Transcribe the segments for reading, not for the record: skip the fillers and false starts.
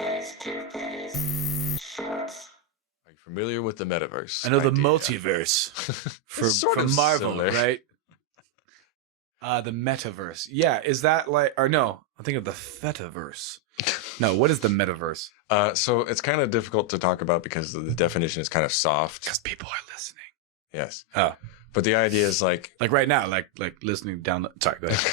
Are you familiar with the metaverse? I know the idea? multiverse from Marvel, similar. right? The metaverse. Yeah, is that like, or no, I'm thinking of the fetaverse. No, what is the metaverse? So it's kind of difficult to talk about because the definition is kind of soft. Because people are listening. Yes. Oh, But the idea is like right now, like listening down. Sorry, go ahead.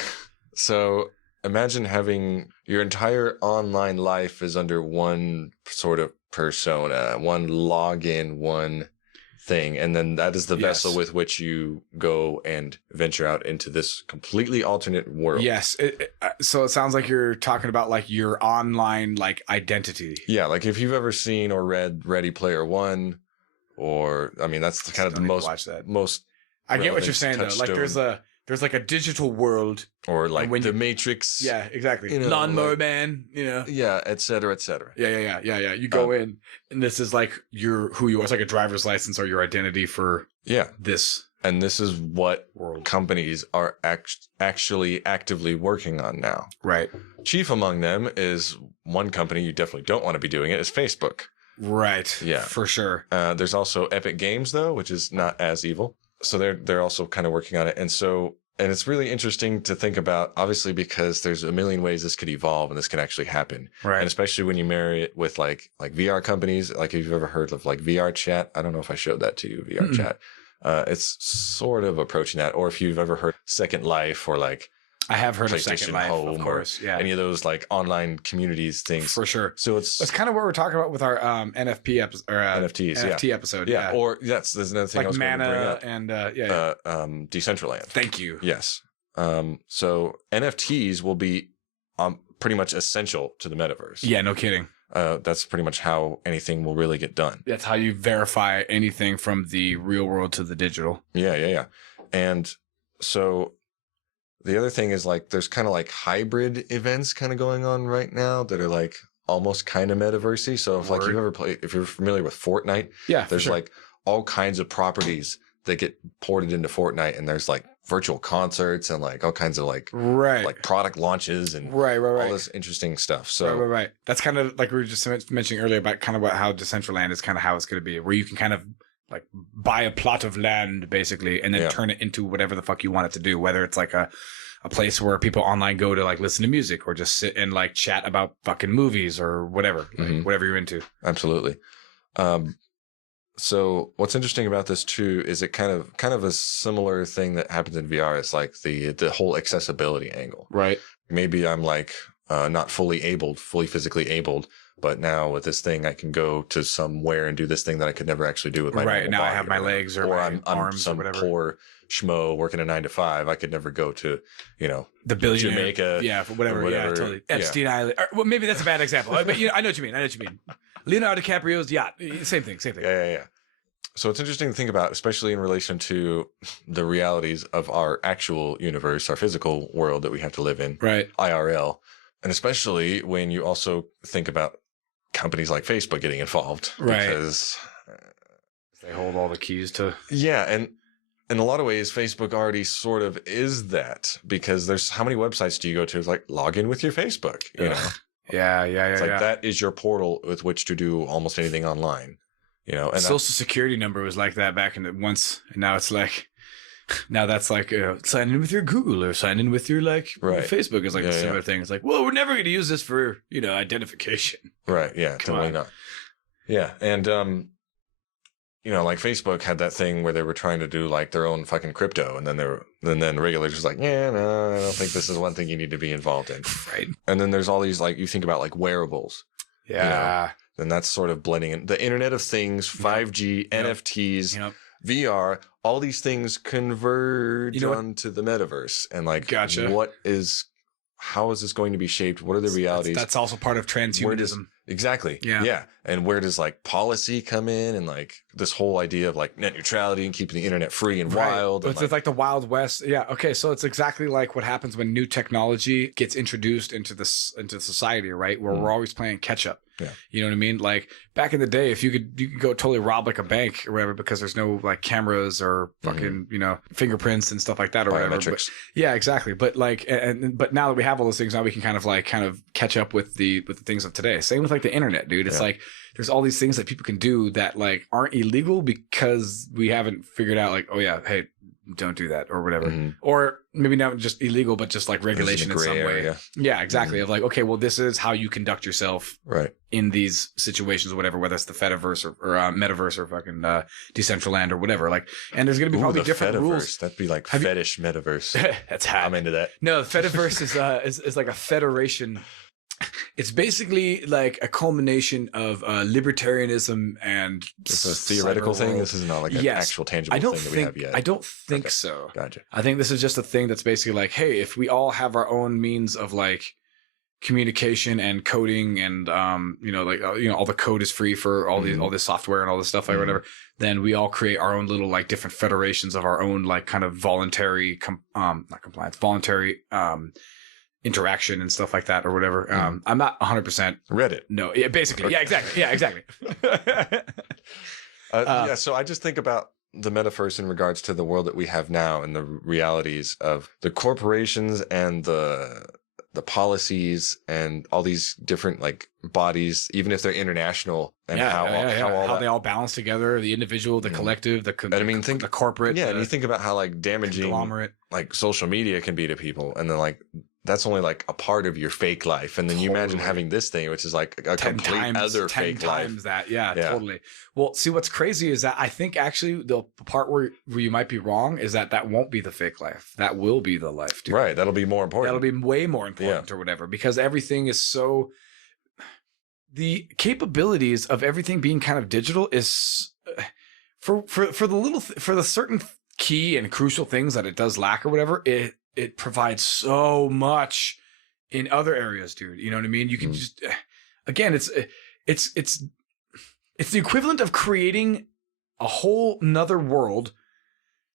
So imagine having your entire online life is under one sort of persona, one login, one thing. And then that is the vessel with which you go and venture out into this completely alternate world. Yes. So it sounds like you're talking about like your online like identity. Yeah. Like if you've ever seen or read Ready Player One, or I mean, that's kind of the most. I get what you're saying though. Like there's like a digital world, or like the Matrix. Yeah, exactly. You know, Lawnmower Man. You know. Yeah, et cetera, et cetera. Yeah. You go in, and this is like who you are. It's like a driver's license or your identity for this. And this is what world companies are actually actively working on now. Right. Chief among them is one company you definitely don't want to be doing it is Facebook. Right. Yeah, for sure. There's also Epic Games though, which is not as evil. So they're also kind of working on it. And it's really interesting to think about, obviously, because there's a million ways this could evolve and this can actually happen. Right. And especially when you marry it with like VR companies, like if you've ever heard of like VRChat, I don't know if I showed that to you, VRChat. It's sort of approaching that. Or if you've ever heard Second Life or like, I have heard of Second Life, of course. Yeah. Any of those like online communities things. For sure. So that's kind of what we're talking about with our NFT episode. NFT episode. Yeah. Or there's another thing like I was going to bring up. And Decentraland. Thank you. Yes. So NFTs will be pretty much essential to the metaverse. Yeah, no kidding. That's pretty much how anything will really get done. That's how you verify anything from the real world to the digital. Yeah. And so the other thing is like there's kind of like hybrid events kind of going on right now that are like almost kind of metaversey. So if like if you're familiar with Fortnite, there's like all kinds of properties that get ported into Fortnite, and there's like virtual concerts and like all kinds of like like product launches and all this interesting stuff. So right. That's kind of like we were just mentioning earlier about kind of how Decentraland is kind of how it's going to be, where you can kind of like buy a plot of land basically and then turn it into whatever the fuck you want it to do, whether it's like a place where people online go to like listen to music or just sit and like chat about fucking movies or whatever, like whatever you're into. Absolutely. So what's interesting about this too is it kind of a similar thing that happens in VR. It's like the whole accessibility angle. Right. Maybe I'm like not fully physically abled, but now with this thing I can go to somewhere and do this thing that I could never actually do with my normal now body. I have my legs or my arms some or whatever. Poor schmo working a 9 to 5. I could never go to, the billionaire, Jamaica, whatever. Yeah, totally. Epstein Island. Well, maybe that's a bad example, but I know what you mean. Leonardo DiCaprio's yacht. Same thing. Yeah. So it's interesting to think about, especially in relation to the realities of our actual universe, our physical world that we have to live in, right? IRL, and especially when you also think about companies like Facebook getting involved, because they hold all the keys to. Yeah, and in a lot of ways, Facebook already sort of is that, because there's how many websites do you go to? It's like log in with your Facebook, you know? Yeah. It's like that is your portal with which to do almost anything online. And Social Security number was like that back in the once, and now it's like, that's like sign in with your Google or sign in with your Facebook is like a similar thing. It's like, well, we're never going to use this for identification. Right? Yeah, totally not. Yeah, and like Facebook had that thing where they were trying to do like their own fucking crypto, and then the regulators was like, no, I don't think this is one thing you need to be involved in. Right. And then there's all these like you think about like wearables. Yeah. Then that's sort of blending in the Internet of Things, 5G, NFTs, VR, all these things converge onto the metaverse. And like, how is this going to be shaped? What are the realities? That's also part of transhumanism. Exactly. Yeah. And where does like policy come in, and like this whole idea of like net neutrality and keeping the internet free and wild? It's like the Wild West. Yeah. Okay. So it's exactly like what happens when new technology gets introduced into society, right? Where we're always playing catch up. Yeah. You know what I mean? Like back in the day, if you could go totally rob like a bank or whatever, because there's no like cameras or fucking, fingerprints and stuff like that or whatever. But, yeah, exactly. But like, but now that we have all those things, now we can kind of catch up with the things of today. Same with like like the internet, dude. It's like there's all these things that people can do that like aren't illegal because we haven't figured out like, oh yeah, hey, don't do that or whatever. Or maybe not just illegal, but just like regulation in some way. Yeah, exactly. Of like, okay, well, this is how you conduct yourself in these situations or whatever, whether it's the Fediverse or Metaverse or fucking Decentraland or whatever. Like, and there's going to be probably different Fediverse. rules. That'd be like fetish Metaverse. That's hot. I'm into that. No, the Fediverse is like a federation. It's basically like a culmination of libertarianism and it's a theoretical thing. This is not like an actual tangible thing that we have yet. I don't think so. Gotcha. I think this is just a thing that's basically like, hey, if we all have our own means of like communication and coding and all the code is free for all all this software and all this stuff like whatever, then we all create our own little like different federations of our own like kind of voluntary not compliance, voluntary interaction and stuff like that or whatever. I'm not 100% Reddit. No, yeah, basically. Yeah, exactly. Yeah, exactly. So I just think about the metaverse in regards to the world that we have now and the realities of the corporations and the policies and all these different like bodies, even if they're international, and how they all balance together, the individual, the collective, the corporate. Yeah, and you think about how like damaging conglomerate like social media can be to people, and then like that's only like a part of your fake life, and then you imagine having this thing, which is like a complete other fake life. That, totally. Well, see, what's crazy is that I think actually the part where you might be wrong is that won't be the fake life. That will be the life, dude. Right. That'll be more important. That'll be way more important or whatever, because everything is so. The capabilities of everything being kind of digital is for the certain key and crucial things that it does lack or whatever. It provides so much in other areas, dude. You know what I mean? You can just, again, it's the equivalent of creating a whole nother world,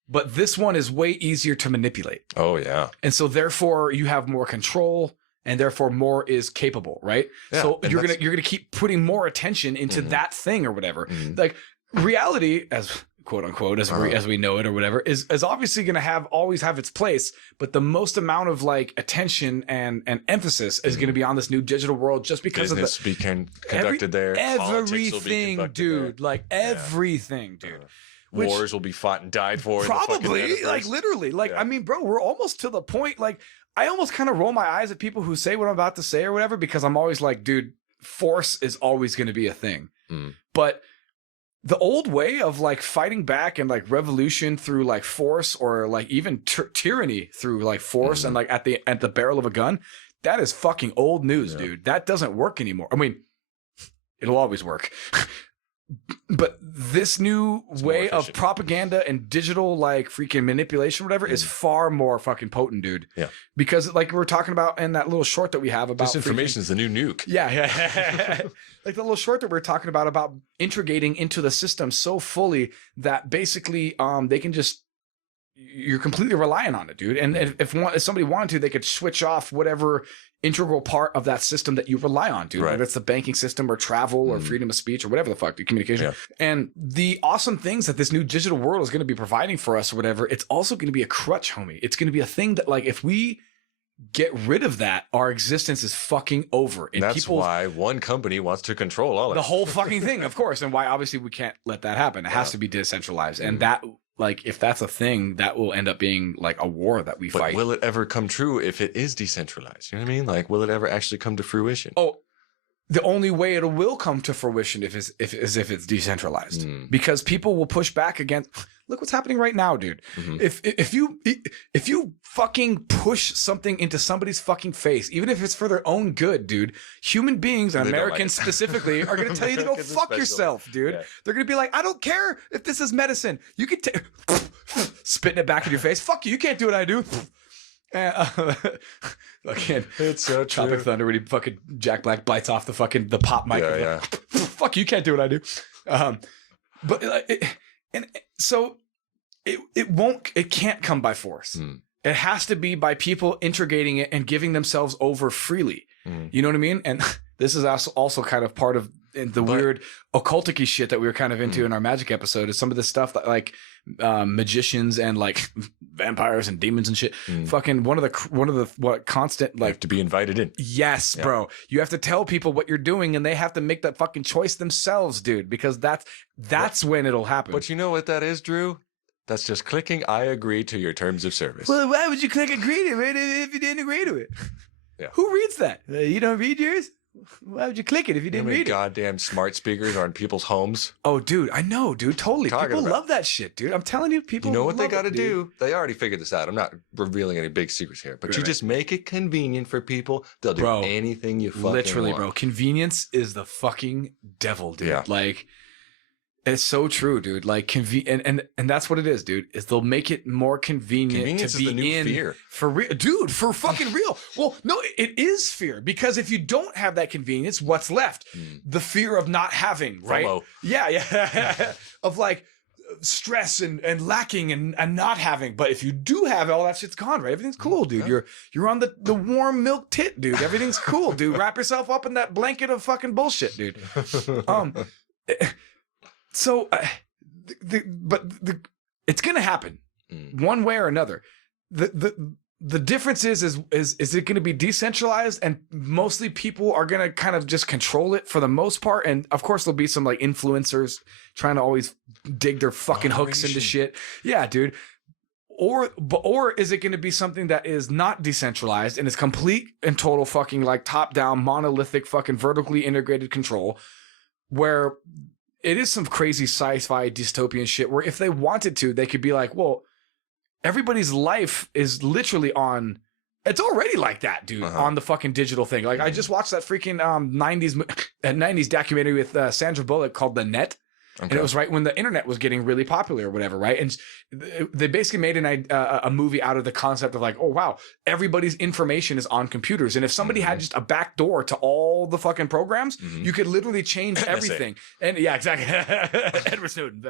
but this one is way easier to manipulate. Oh yeah. And so therefore you have more control, and therefore more is capable, right? Yeah, so you're gonna keep putting more attention into that thing or whatever. Like reality, as quote unquote, as we know it or whatever, is obviously gonna always have its place, but the most amount of like attention and emphasis is gonna be on this new digital world, just because business of the conducted there, everything, dude, there. Like everything, dude. Wars will be fought and died for. Probably, like literally, like I mean, bro, we're almost to the point. Like I almost kind of roll my eyes at people who say what I'm about to say or whatever, because I'm always like, dude, force is always going to be a thing. But the old way of like fighting back and like revolution through like force, or like even tyranny through like force and like at the barrel of a gun, that is fucking old news, dude. That doesn't work anymore. I mean, it'll always work. But this new way of propaganda and digital like freaking manipulation, whatever, is far more fucking potent, dude. Yeah. Because like we were talking about in that little short that we have about disinformation is the new nuke. Yeah. Like the little short that we we're talking about integrating into the system so fully that basically they can just, you're completely relying on it, dude. And if somebody wanted to, they could switch off whatever integral part of that system that you rely on, dude. Whether it's the banking system or travel or freedom of speech or whatever the fuck, communication. Yeah. And the awesome things that this new digital world is going to be providing for us or whatever, it's also going to be a crutch, homie. It's going to be a thing that like, if we get rid of that, our existence is fucking over. And that's why one company wants to control all of it. The whole fucking thing, of course. And why obviously we can't let that happen. It has to be decentralized. And that, like, if that's a thing, that will end up being like a war that we fight. Will it ever come true if it is decentralized? You know what I mean? Like, will it ever actually come to fruition? Oh, the only way it will come to fruition if it's decentralized, because people will push back against. Look what's happening right now, dude. If you fucking push something into somebody's fucking face, even if it's for their own good, dude, human beings and Americans specifically are going to tell you to go fuck yourself, dude. Yeah. They're going to be like, I don't care if this is medicine. You can spitting it back in your face. Fuck you. You can't do what I do. Again, it's so true. Tropic Thunder when he fucking Jack Black bites off the pop mic. Yeah. Fuck you, can't do what I do. So it can't come by force. It has to be by people integrating it and giving themselves over freely. You know what I mean? And this is also kind of part of weird occultic-y shit that we were kind of into in our magic episode is some of the stuff that like magicians and like vampires and demons and shit. Fucking one of the constant like to be invited in. Yes, bro. You have to tell people what you're doing and they have to make that fucking choice themselves, dude, because that's when it'll happen. But you know what that is, Drew? That's just clicking I agree to your terms of service. Well, why would you click agree to it if you didn't agree to it? Yeah. Who reads that? You don't read yours? Why would you click it if you didn't read it? Goddamn smart speakers are in people's homes. Oh, dude, I know, dude. Totally. People love that shit, dude. I'm telling you, people. You know what they got to do? They already figured this out. I'm not revealing any big secrets here, but you just make it convenient for people. They'll do anything you fucking literally, want. bro. Convenience is the fucking devil, dude. Yeah. Like, it's so true, dude. Like, and that's what it is, dude. Is they'll make it more convenient to be is the new in fear. For real, dude. For fucking real. Well, no, it is fear because if you don't have that convenience, what's left? The fear of not having, right? FOMO. Yeah. Of like stress and lacking and not having. But if you do have it, all that shit's gone, right? Everything's cool, dude. Yeah. You're on the warm milk tit, dude. Everything's cool, dude. Wrap yourself up in that blanket of fucking bullshit, dude. So, it's gonna happen one way or another. The difference is it going to be decentralized and mostly people are going to kind of just control it for the most part, and of course there'll be some like influencers trying to always dig their fucking hooks into shit. Yeah, dude. Or is it going to be something that is not decentralized and is complete and total fucking like top down monolithic fucking vertically integrated control, where it is some crazy sci-fi dystopian shit where if they wanted to, they could be like, well, everybody's life is literally on. It's already like that, dude, on the fucking digital thing. Like I just watched that freaking 90s documentary with Sandra Bullock called The Net. Okay. And it was right when the internet was getting really popular or whatever, right? And they basically made a movie out of the concept of like, oh, wow, everybody's information is on computers. And if somebody had just a back door to all the fucking programs, you could literally change everything. And yeah, exactly. Edward Snowden.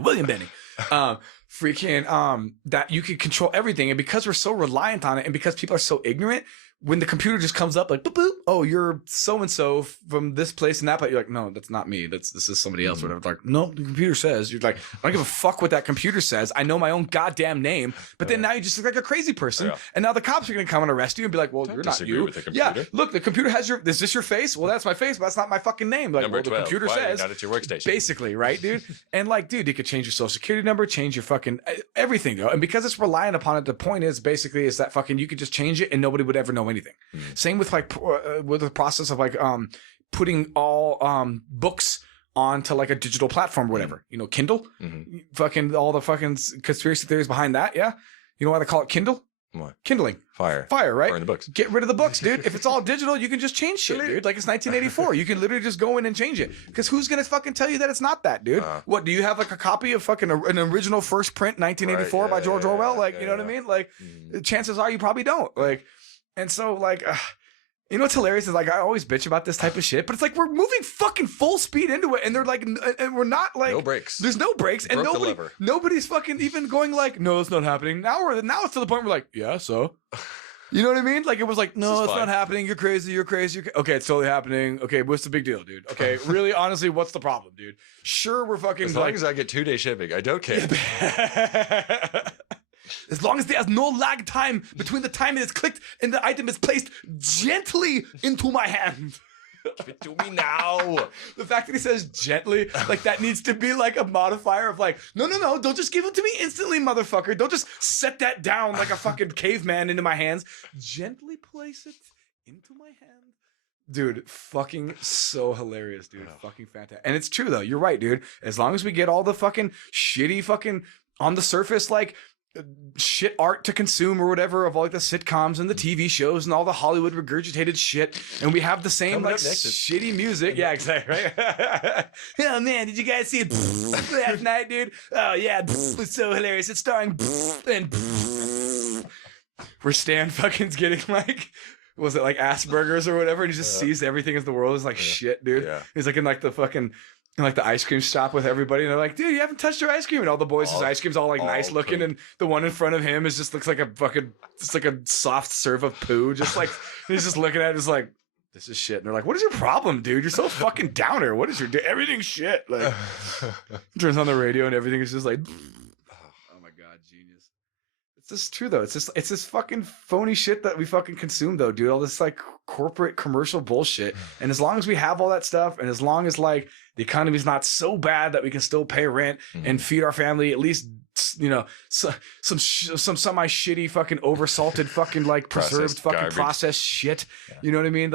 William Benny. That you could control everything. And because we're so reliant on it and because people are so ignorant, when the computer just comes up like, boop, boop, oh, you're so-and-so from this place and that place. You're like, no, that's not me. This is somebody else or whatever. Like, no, the computer says. You're like, I don't give a fuck what that computer says. I know my own goddamn name. But then now you just look like a crazy person. Yeah. And now the cops are going to come and arrest you and be like, well, you're not you. Yeah, look, the computer has is this your face? Well, that's my face, but that's not my fucking name. Like, number 12. The computer says. Not at your workstation. Basically, right, dude? And like, dude, you could change your social security number, change your fucking everything, though. And because it's reliant upon it, the point is basically is that fucking you could just change it and nobody would ever know anything. Same with like with the process of like putting all books onto like a digital platform or whatever, you know, Kindle, fucking all the fucking conspiracy theories behind that. Yeah, you know why they call it Kindle? What? Kindling. Fire, right? Burn the books. Get rid of the books, dude. If it's all digital, you can just change shit, dude. Like it's 1984. You can literally just go in and change it. Because who's gonna fucking tell you that it's not that, dude? What, do you have like a copy of fucking an original first print 1984 by George Orwell? Like, you know what I mean? Like, chances are you probably don't. Like, and so like. You know what's hilarious is like I always bitch about this type of shit, but it's like we're moving fucking full speed into it, and they're like, and we're not like no brakes. There's no brakes, and nobody's fucking even going like, no, it's not happening. Now it's to the point where we're like, yeah, so. You know what I mean? Like it was like, no, it's not happening. You're crazy. Okay, it's totally happening. Okay, what's the big deal, dude? Okay, really, honestly, what's the problem, dude? Sure, we're fucking. As long as I get 2-day shipping, I don't care. As long as there's no lag time between the time it is clicked and the item is placed gently into my hand. Give it to me now. The fact that he says gently, like that needs to be like a modifier of like, no, don't just give it to me instantly, motherfucker. Don't just set that down like a fucking caveman into my hands. Gently place it into my hand. Dude, fucking so hilarious, dude. Fucking fantastic. And it's true though. You're right, dude. As long as we get all the fucking shitty fucking on the surface, like shit art to consume or whatever of all like the sitcoms and the TV shows and all the Hollywood regurgitated shit, and we have the same like shitty music. Yeah, exactly. Right. Oh man, did you guys see it last night, dude? Oh yeah, it's so hilarious. It's starring and where Stan fucking's getting like. Was it like Asperger's or whatever? And he just sees everything as the world is like shit, dude. Yeah. He's like in like the fucking. In like the ice cream shop with everybody, and they're like, dude, you haven't touched your ice cream. And all the boys' ice cream's all like nice looking, and the one in front of him is just looks like a fucking, just like a soft serve of poo. Just like, he's just looking at it, just like, this is shit. And they're like, what is your problem, dude? You're so fucking downer. What is your everything's shit? Like, turns on the radio and everything is just like, oh my God, genius. It's just true though. It's this fucking phony shit that we fucking consume though, dude. All this like corporate commercial bullshit. And as long as we have all that stuff, and as long as like the economy's not so bad that we can still pay rent and feed our family, at least, you know, some semi shitty fucking oversalted fucking like preserved fucking garbage. Processed shit. Yeah. You know what I mean?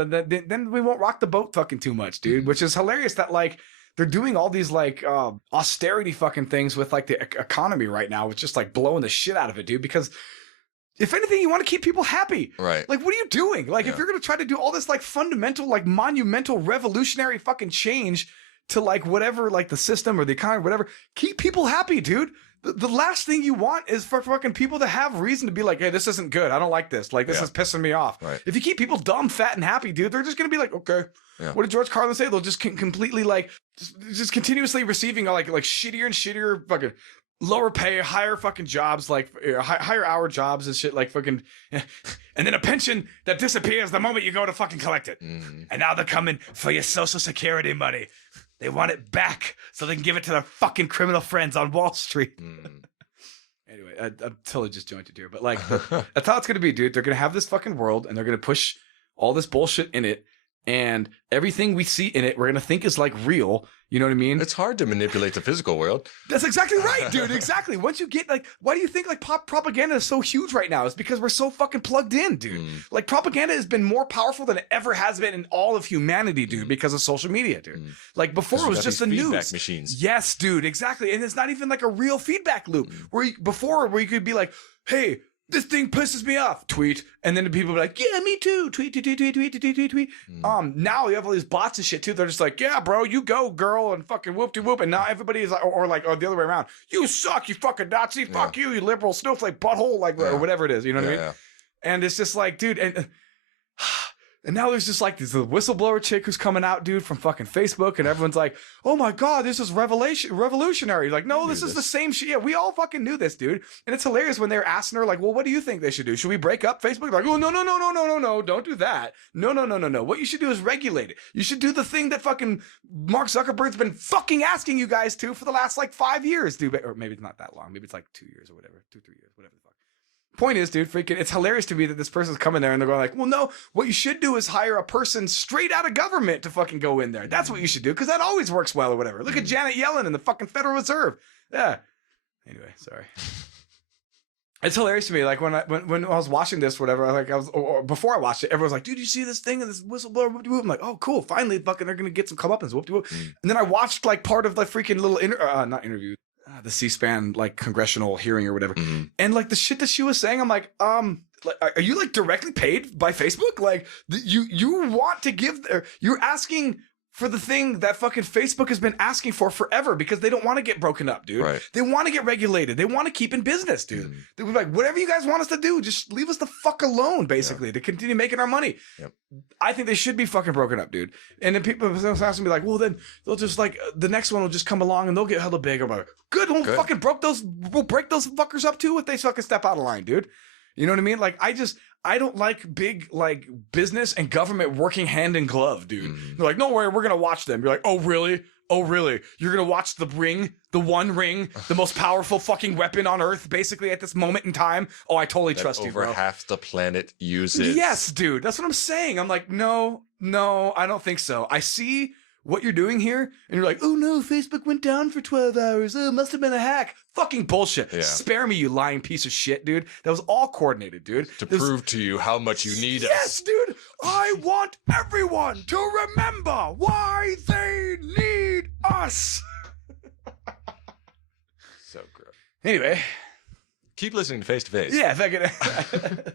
Then we won't rock the boat fucking too much, dude. Which is hilarious that like they're doing all these like austerity fucking things with like the economy right now, with just like blowing the shit out of it, dude. Because if anything, you want to keep people happy. Right. Like, what are you doing? Like, if you're going to try to do all this like fundamental, like monumental, revolutionary fucking change to like whatever, like the system or the economy, whatever, keep people happy, dude. The last thing you want is for fucking people to have reason to be like, hey, this isn't good. I don't like this. Like, this is pissing me off. Right. If you keep people dumb, fat, and happy, dude, they're just going to be like, okay. Yeah. What did George Carlin say? They'll just completely like, just continuously receiving like shittier and shittier fucking lower pay, higher fucking jobs, like higher hour jobs and shit, like fucking, and then a pension that disappears the moment you go to fucking collect it. And now they're coming for your Social Security money. They want it back so they can give it to their fucking criminal friends on Wall Street. Anyway, I'm totally just jointed here, but like, that's how it's going to be, dude. They're going to have this fucking world and they're going to push all this bullshit in it. And everything we see in it, we're going to think is like real. You know what I mean? It's hard to manipulate the physical world. That's exactly right, dude. Exactly. Once you get like, why do you think like pop propaganda is so huge right now? It's because we're so fucking plugged in, dude. Like propaganda has been more powerful than it ever has been in all of humanity, dude, because of social media, dude. Like before it was just the news. Machines. Yes, dude. Exactly. And it's not even like a real feedback loop where you could be like, hey, this thing pisses me off. Tweet. And then the people be like, yeah, me too. Tweet. Now you have all these bots and shit too. They're just like, yeah, bro, you go, girl, and fucking whoop-de-whoop. And now everybody is like, or the other way around. You suck, you fucking Nazi. Fuck you, you liberal snowflake butthole, like, or whatever it is. You know what I mean? Yeah. And it's just like, dude, and now there's just like this whistleblower chick who's coming out, dude, from fucking Facebook, and everyone's like, oh my God, this is revolutionary. Like, no, this is the same shit. Yeah, we all fucking knew this, dude. And it's hilarious when they're asking her, like, well, what do you think they should do? Should we break up Facebook? Like, oh, no, don't do that. No. What you should do is regulate it. You should do the thing that fucking Mark Zuckerberg's been fucking asking you guys to for the last like 5 years, dude. Or maybe it's not that long. Maybe it's like 2 years or whatever, 2-3 years, whatever the fuck. Point is, dude, freaking, it's hilarious to me that this person's coming there and they're going like, well, no, what you should do is hire a person straight out of government to fucking go in there. That's what you should do, because that always works well or whatever. Look at Janet Yellen and the fucking Federal Reserve. Yeah. Anyway, sorry. It's hilarious to me. Like when I was watching this, whatever, like or before I watched it, everyone was like, dude, you see this thing and this whistleblower? I'm like, oh, cool. Finally, fucking, they're going to get some comeuppance. And then I watched like part of the freaking little not interview. The C-SPAN like congressional hearing or whatever, and like the shit that she was saying, I'm like, are you like directly paid by Facebook? Like you want to give you're asking for the thing that fucking Facebook has been asking for forever, because they don't want to get broken up, dude. Right. They want to get regulated. They want to keep in business, dude. They were like, whatever you guys want us to do, just leave us the fuck alone, basically, to continue making our money. Yep. I think they should be fucking broken up, dude. And then people are asking me like, well, then they'll just like, the next one will just come along and they'll get hella big. I'm like, good, we'll fucking we'll break those fuckers up too if they fucking step out of line, dude. You know what I mean? Like, I don't like big, like, business and government working hand in glove, dude. They're like, no worry, we're going to watch them. You're like, oh, really? Oh, really? You're going to watch the ring, the one ring, the most powerful fucking weapon on Earth, basically, at this moment in time? Oh, I totally trust you, bro. Over half the planet uses. Yes, dude. That's what I'm saying. I'm like, no, I don't think so. I see what you're doing here, and you're like, oh no, Facebook went down for 12 hours. Oh, it must have been a hack. Fucking bullshit. Yeah. Spare me, you lying piece of shit, dude. That was all coordinated, dude. To prove to you how much you need us. Yes, dude. I want everyone to remember why they need us. So gross. Anyway. Keep listening to Face to Face. Yeah,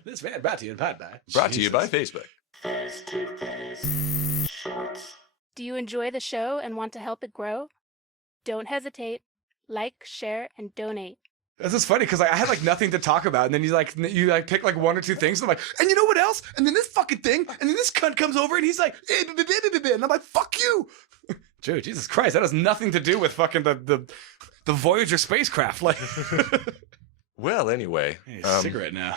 this man brought to you by Facebook. Face to Face Shorts. Do you enjoy the show and want to help it grow? Don't hesitate. Like, share, and donate. This is funny because I had like nothing to talk about, and then you pick like one or two things. And I'm like, and you know what else? And then this fucking thing, and then this cunt comes over and he's like, and I'm like, fuck you. Dude, Jesus Christ, that has nothing to do with fucking the Voyager spacecraft. Like, well, anyway, I need a cigarette now.